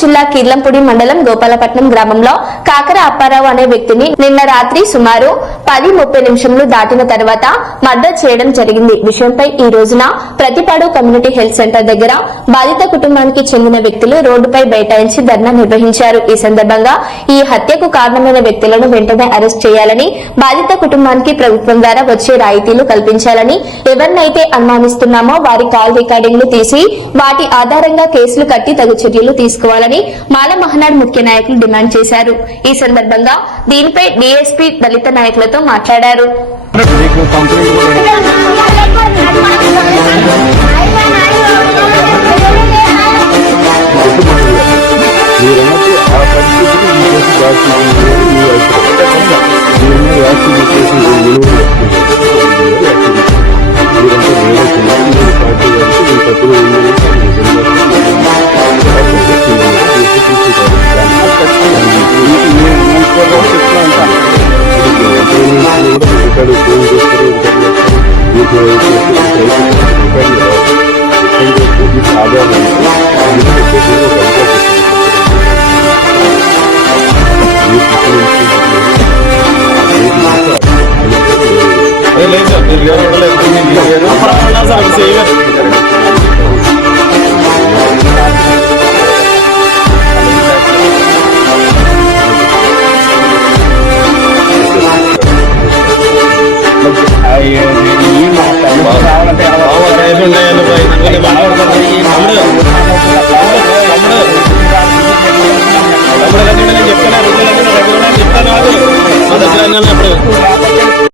జిల్లా కీర్లంపూడి మండలం గోపాలపట్నం గ్రామంలో కాకర అప్పారావు అనే వ్యక్తిని నిన్న రాత్రి సుమారు 10:30 దాటిన తర్వాత మర్డర్ చేయడం జరిగింది. విషయంపై ఈ రోజున ప్రతిపాడు కమ్యూనిటీ హెల్త్ సెంటర్ దగ్గర బాధిత కుటుంబానికి చెందిన వ్యక్తులు రోడ్డుపై బైఠాయించి ధర్నా నిర్వహించారు. ఈ సందర్భంగా ఈ హత్యకు కారణమైన వ్యక్తులను వెంటనే అరెస్ట్ చేయాలని, బాధిత కుటుంబానికి ప్రభుత్వం ద్వారా వచ్చే రాయితీలు కల్పించాలని, ఎవరినైతే అనుమానిస్తున్నామో వారి కాల్ రికార్డింగ్లు తీసి వాటి ఆధారంగా కేసులు కట్టి తగు చర్యలు తీసుకోవాలని మాల మహనాడ్ ముఖ్య నాయకులు డిమాండ్ చేశారు. ఈ సందర్భంగా దీనిపై డీఎస్పీ దళిత నాయకులతో మాట్లాడారు.